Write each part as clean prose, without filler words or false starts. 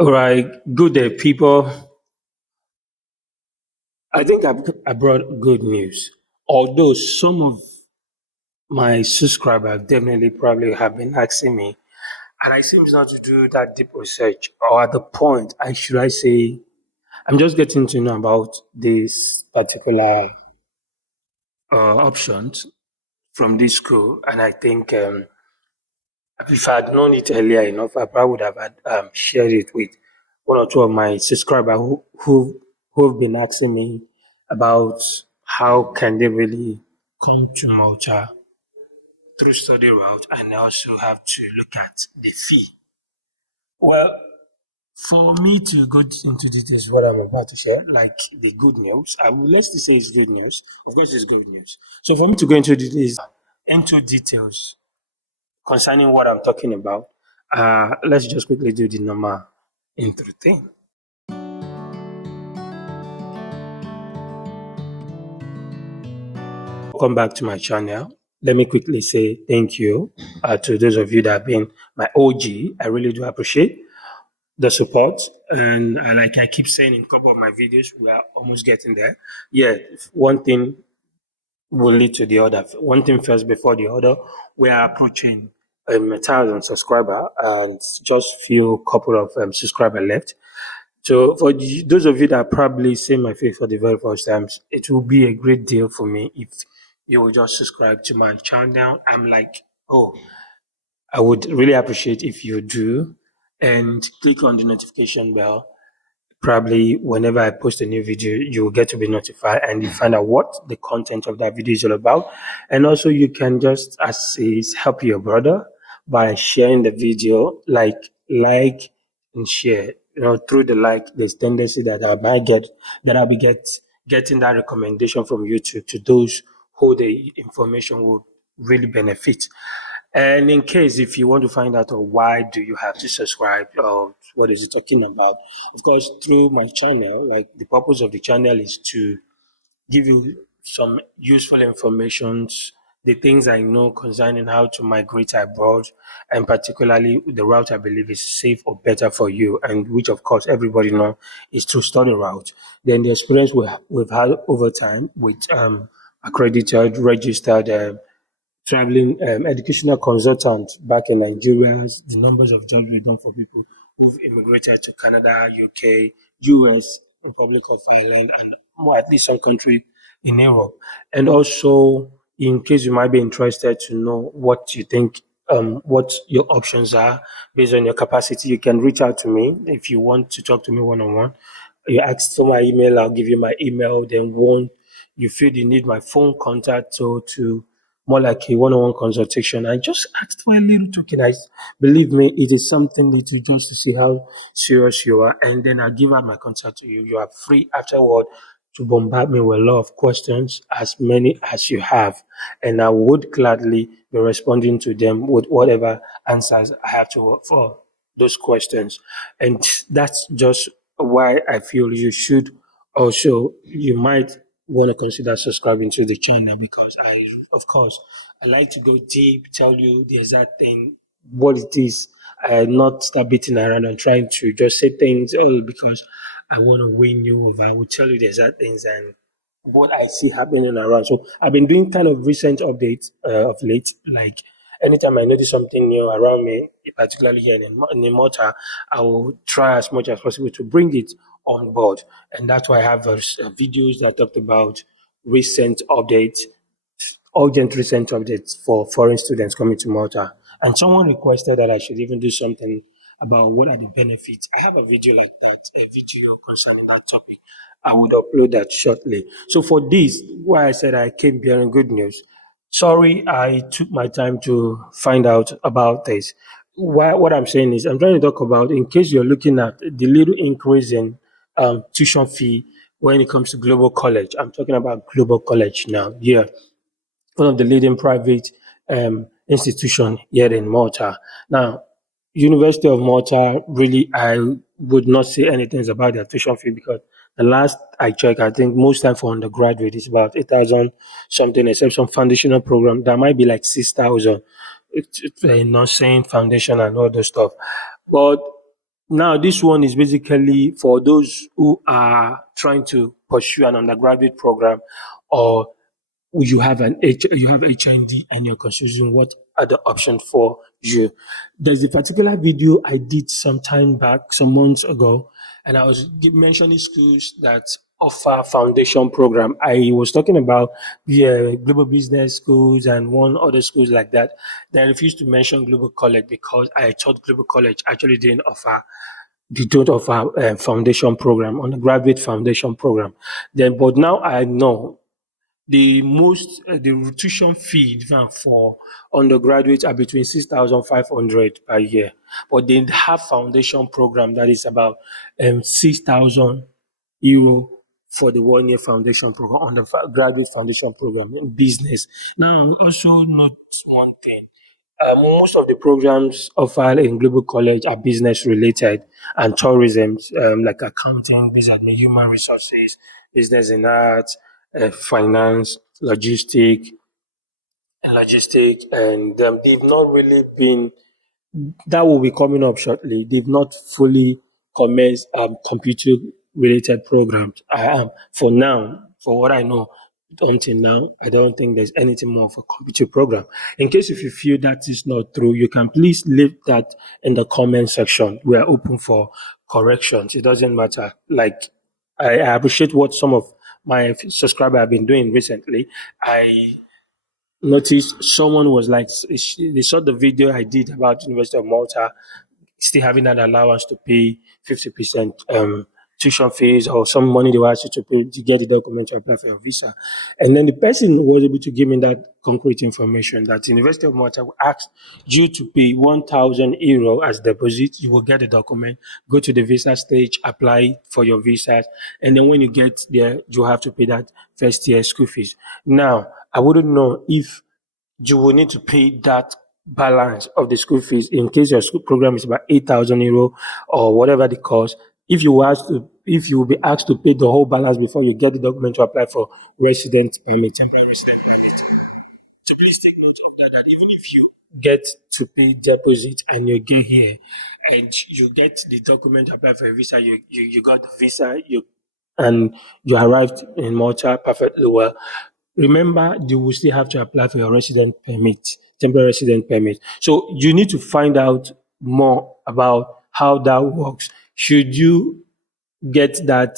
All right, good day, people. I brought good news. Although some of my subscribers definitely probably have been asking me, and I seems not to do that deep research, or at the point, I say, I'm just getting to know about this particular options from this school, and I think if I had known it earlier enough, I probably would have shared it with one or two of my subscribers who've been asking me about how can they really come to Malta through study route, and also have to look at the fee. Well, for me to go into details, what I'm about to share, like the good news, let's just say it's good news. Of course, it's good news. So for me to go into details concerning what I'm talking about, let's just quickly do the normal intro thing. Welcome back to my channel. Let me quickly say thank you to those of you that have been my OG. I really do appreciate the support. And like I keep saying in a couple of my videos, we are almost getting there. Yeah, one thing will lead to the other. One thing first before the other. We are approaching 1,000 subscriber and just few couple of subscriber left. So for those of you that probably see my face for the very first time, it will be a great deal for me if you will just subscribe to my channel. I'm like, oh, I would really appreciate if you do, and click on the notification bell. Probably whenever I post a new video, you will get to be notified and you find out what the content of that video is all about. And also, you can just assist, help your brother by sharing the video, like and share. Through the like, there's tendency that I might get that I'll be getting that recommendation from YouTube to those who the information will really benefit. And in case if you want to find out why do you have to subscribe or what is it talking about, of course, through my channel, like the purpose of the channel is to give you some useful information, the things I know concerning how to migrate abroad, and particularly the route I believe is safe or better for you, and which of course everybody know is through study route. Then the experience we've had over time with accredited, registered traveling educational consultant back in Nigeria, the numbers of jobs we've done for people who've immigrated to Canada, UK, US, Republic of Ireland, and more, at least some country in Europe. And also, in case you might be interested to know what you think, what your options are based on your capacity, you can reach out to me if you want to talk to me one on one. You ask for my email, I'll give you my email. Then one, you feel you need my phone contact, so to more like a one-on-one consultation. I just asked for a little token. Believe me, it is something little just to see how serious you are, and then I give out my contact to you. You are free afterward to bombard me with a lot of questions, as many as you have, and I would gladly be responding to them with whatever answers I have to for those questions. And that's just why I feel you should also, you might want to consider subscribing to the channel, because of course, I like to go deep, tell you the exact thing, what it is, not start beating around and trying to just say things, oh, because I want to win you over. I will tell you the exact things and what I see happening around. So I've been doing kind of recent updates of late. Like anytime I notice something new around me, particularly here in Malta, I will try as much as possible to bring it on board. And that's why I have videos that talked about recent updates, urgent recent updates for foreign students coming to Malta. And someone requested that I should even do something about what are the benefits. I have a video like that, a video concerning that topic. I would upload that shortly. So for this, why I said I came bearing good news. Sorry, I took my time to find out about this. What I'm saying is, I'm trying to talk about, in case you're looking at the little increase in tuition fee when it comes to global college. I'm talking about global college now. Yeah, one of the leading private institution here in Malta. Now, University of Malta, really, I would not say anything about their tuition fee, because the last I checked, I think most time for undergraduate is about 8,000 something, except some foundational program that might be like 6,000. It's not saying foundation and all those stuff. But Now, this one is basically for those who are trying to pursue an undergraduate program, or you have HND and you're considering what are the options for you. There's a particular video I did some time back, some months ago, and I was mentioning schools that offer foundation program. I was talking about global business schools and one other schools like that. Then I refused to mention Global College because I thought Global College actually didn't offer they don't offer a foundation program, undergraduate foundation program. Then, but now I know the tuition fee for undergraduates are between 6,500 per year, but they have foundation program that is about 6,000 euro for the 1 year foundation program on the graduate foundation program in business. Now, also note one thing. Most of the programs offered in Global College are business related and tourism, like accounting, business admin, human resources, business in arts, finance, and they've not really been that will be coming up shortly. They've not fully commenced computer related programs. For now, for what I know, until now, I don't think there's anything more of a computer program. In case if you feel that is not true, you can please leave that in the comment section. We are open for corrections. It doesn't matter. Like I appreciate what some of my subscribers have been doing recently. I noticed someone was like, they saw the video I did about University of Malta still having an allowance to pay 50% tuition fees or some money they were asked you to pay to get the document to apply for your visa. And then the person was able to give me that concrete information that University of Malta will ask you to pay 1,000 euro as deposit. You will get the document, go to the visa stage, apply for your visas, and then when you get there, you have to pay that first year school fees. Now, I wouldn't know if you will need to pay that balance of the school fees in case your school program is about 8,000 euro or whatever the cost. If you will be asked to pay the whole balance before you get the document to apply for resident permit, temporary resident permit. So please take note of that. That even if you get to pay deposit and you get here and you get the document to apply for a visa, you got the visa, and you arrived in Malta perfectly well. Remember, you will still have to apply for your resident permit, temporary resident permit. So you need to find out more about how that works. Should you get that,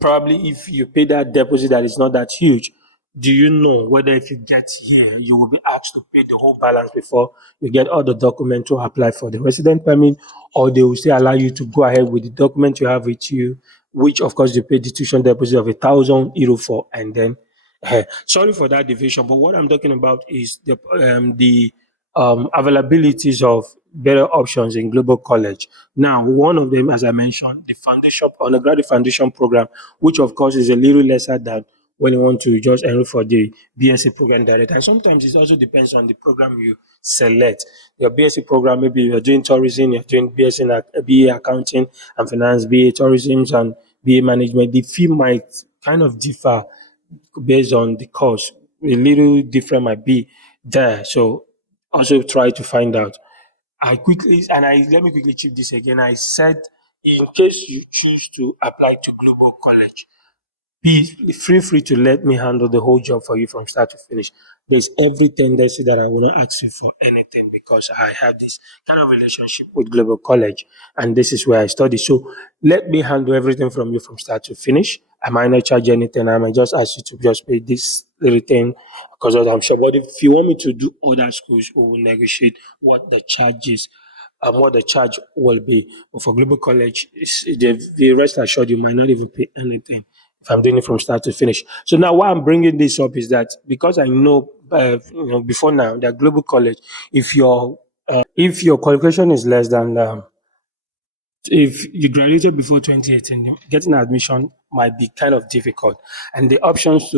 probably if you pay that deposit that is not that huge, do you know whether if you get here you will be asked to pay the whole balance before you get all the document to apply for the resident permit, or they will still allow you to go ahead with the document you have with you, which of course you pay the tuition deposit of 1,000 euro for, and then sorry for that division, but what I'm talking about is the availabilities of better options in global college. Now, one of them, as I mentioned, the foundation undergraduate foundation program, which of course is a little lesser than when you want to just enroll for the BSc program direct. And sometimes it also depends on the program you select. Your BSc program, maybe you're doing tourism, you're doing BSc in BA accounting and finance, BA tourism and BA management. The fee might kind of differ based on the course. A little different might be there. So also try to find out. I let me quickly chip this again. I said in case you choose to apply to global college, be feel free to let me handle the whole job for you from start to finish. There's every tendency that I will not ask you for anything because I have this kind of relationship with Global College and this is where I study. So let me handle everything from you from start to finish. I might not charge anything. I might just ask you to just pay this little thing because I'm sure. But if you want me to do other schools, we will negotiate what the charge is and what the charge will be. But for Global College, the rest assured you might not even pay anything if I'm doing it from start to finish. So now why I'm bringing this up is that because I know, before now that Global College, if your qualification is less than if you graduated before 2018, getting admission might be kind of difficult. And the options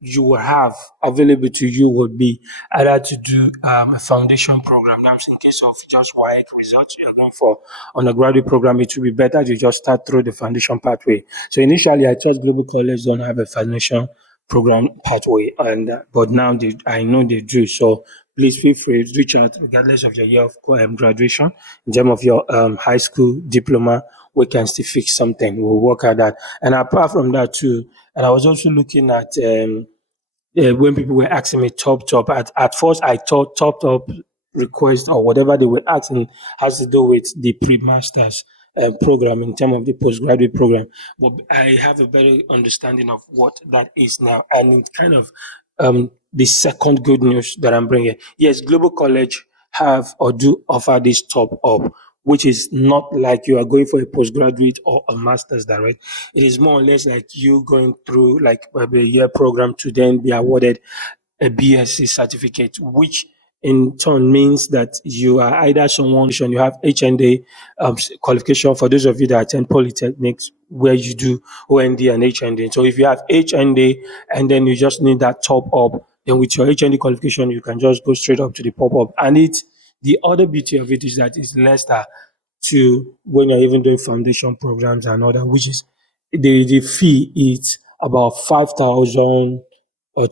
you will have available to you would be either to do a foundation program. Now, in case of just WAEC results, you're going for undergraduate program, it would be better to just start through the foundation pathway. So initially, I thought Global College don't have a foundation program pathway, and but now I know they do. So please feel free to reach out regardless of your year of graduation. In terms of your high school diploma, we can still fix something. We'll work at that. And apart from that too, and I was also looking at when people were asking me top. At first, I thought top request or whatever they were asking has to do with the pre-masters program in terms of the postgraduate program. But I have a better understanding of what that is now, and it kind of the second good news that I'm bringing. Yes, Global College have or do offer this top up, which is not like you are going for a postgraduate or a master's direct. It is more or less like you going through like maybe a year program to then be awarded a BSc certificate, which in turn means that you are either someone you have HND qualification for those of you that attend polytechnics where you do OND and HND. So if you have HND and then you just need that top up, then with your HND qualification you can just go straight up to the pop up. And it's the other beauty of it is that it's lesser to when you're even doing foundation programs and all that, which is the fee is about 5,000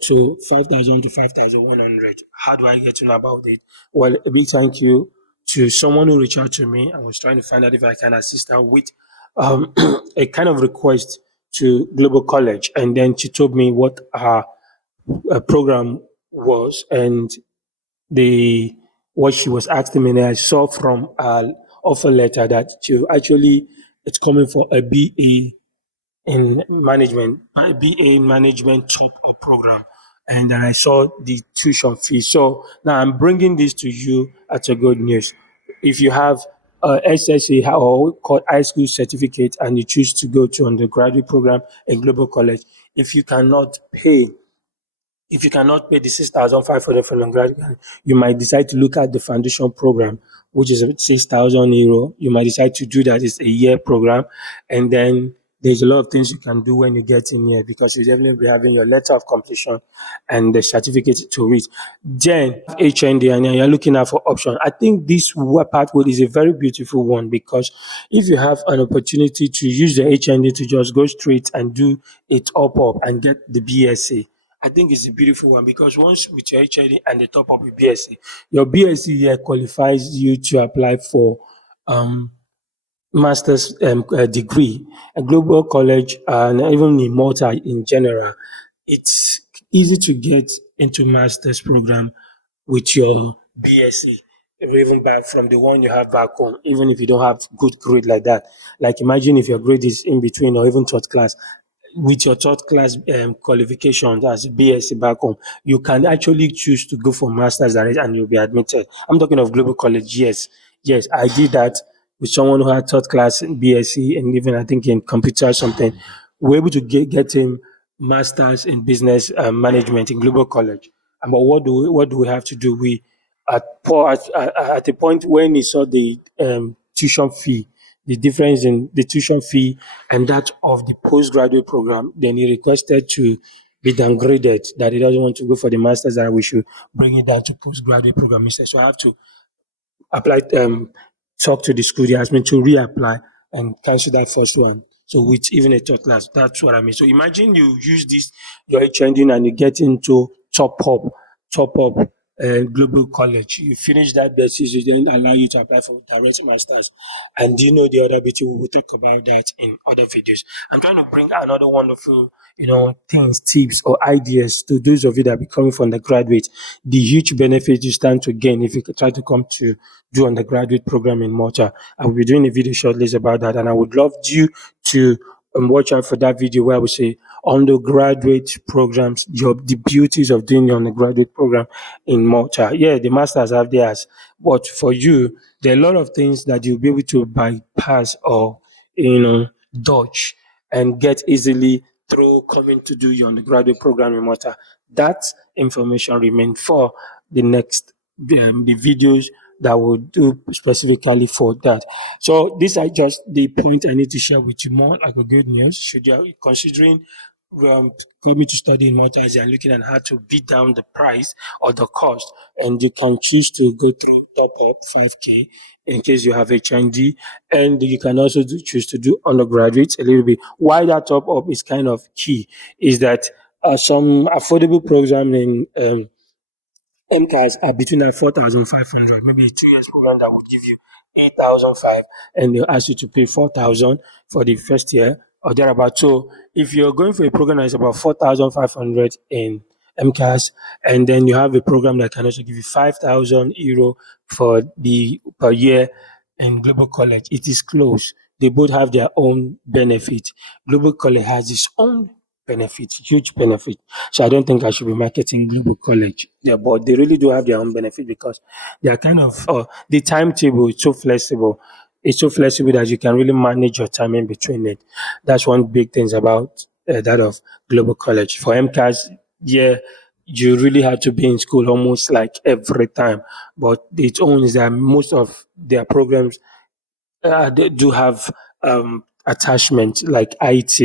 to 5,000 to 5,100. How do I get to know about it? Well, a big thank you to someone who reached out to me and was trying to find out if I can assist her with um, a kind of request to Global College. And then she told me what her program was and the what she was asking me. And I saw from her offer letter that she actually it's coming for a BE in management, my BA in management top up program. And then I saw the tuition fee. So now I'm bringing this to you as a good news. If you have a SSA or called high school certificate and you choose to go to undergraduate program in Global College, if you cannot pay if you cannot pay the 6,500 for undergraduate, you might decide to look at the foundation program, which is 6,000 euro. You might decide to do that. It's a year program. And then there's a lot of things you can do when you get in here because you definitely be having your letter of completion and the certificate to read. Then HND and then you're looking out for option. I think this pathway is a very beautiful one because if you have an opportunity to use the HND to just go straight and do it up and get the BSc, I think it's a beautiful one because once with your HID and the top up with BSc, your BSc here qualifies you to apply for um, master's degree, a global college, and even in Malta in general. It's easy to get into master's program with your BSc, or even back from the one you have back home, even if you don't have good grade like that. Like imagine if your grade is in between or even third class, with your third class qualification as BSc back home, you can actually choose to go for master's direct and you'll be admitted. I'm talking of global college. Yes, yes, I did that with someone who had third class BSc and even I think in computer or something. We're able to get him masters in business management in global college. But what do we have to do? We at the point when he saw the tuition fee, the difference in the tuition fee and that of the postgraduate program, then he requested to be downgraded, that he doesn't want to go for the master's, and we should bring it down to postgraduate program instead. So I have to apply, talk to the school. They asked me to reapply and cancel that first one. So with even a third class, that's what I mean. So imagine you use this your HND and you get into top up global college. You finish that thesis, you then allow you to apply for direct masters. And do you know the other bit? We will talk about that in other videos. I'm trying to bring another wonderful, things, tips or ideas to those of you that are becoming from the graduate. The huge benefit you stand to gain if you could try to come to do undergraduate program in Malta. I will be doing a video shortly about that, and I would love you to watch out for that video where we say undergraduate programs, the beauties of doing your undergraduate program in Malta. Yeah, the masters have theirs, but for you, there are a lot of things that you'll be able to bypass or dodge and get easily through coming to do your undergraduate program in Malta. That information remain for the next the videos that will do specifically for that. So these are just the point I need to share with you more like a good news. Should you are considering um, coming to study in Malta and looking at how to beat down the price or the cost, and you can choose to go through top up 5K in case you have HND, and you can also choose to do undergraduate a little bit. Why that top up is kind of key is that some affordable program MCAS are between that 4,500, maybe a 2 years program that would give you 8,005, and they'll ask you to pay 4,000 for the first year or thereabout. So if you're going for a program that is about 4,500 in MCAS, and then you have a program that can also give you 5,000 euro for the per year in Global College, it is close. They both have their own benefit. Global College has its own benefit, huge benefit. So I don't think I should be marketing Global College. Yeah, but they really do have their own benefit because they are kind of the timetable is so flexible. It's so flexible that you can really manage your time in between it. That's one big thing about that of Global College. For MCAS, yeah, you really have to be in school almost like every time. But its own is that most of their programs they do have attachment like IT.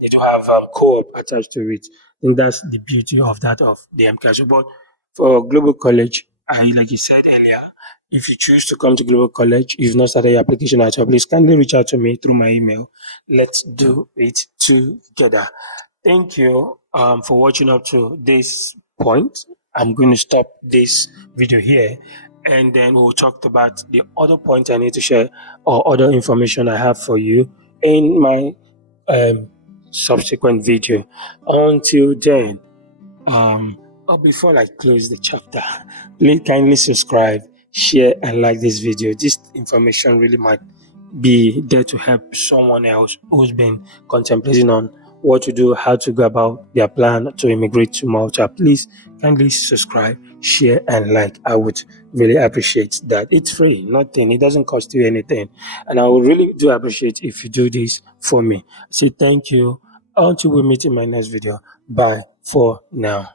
They do have co-op attached to it. I think that's the beauty of that of the MCAS. But for Global College, like you said earlier, if you choose to come to Global College, you've not started your application at all, please kindly reach out to me through my email. Let's do it together. Thank you for watching up to this point. I'm going to stop this video here and then we'll talk about the other point I need to share or other information I have for you in my um, subsequent video. Until then, before I close the chapter, please kindly subscribe, share, and like this video. This information really might be there to help someone else who's been contemplating on what to do, how to go about their plan to immigrate to Malta. Please kindly subscribe, share, and like. I would really appreciate that. It's free, nothing. It doesn't cost you anything, and I would really do appreciate if you do this for me. Say thank you. Until we meet in my next video. Bye for now.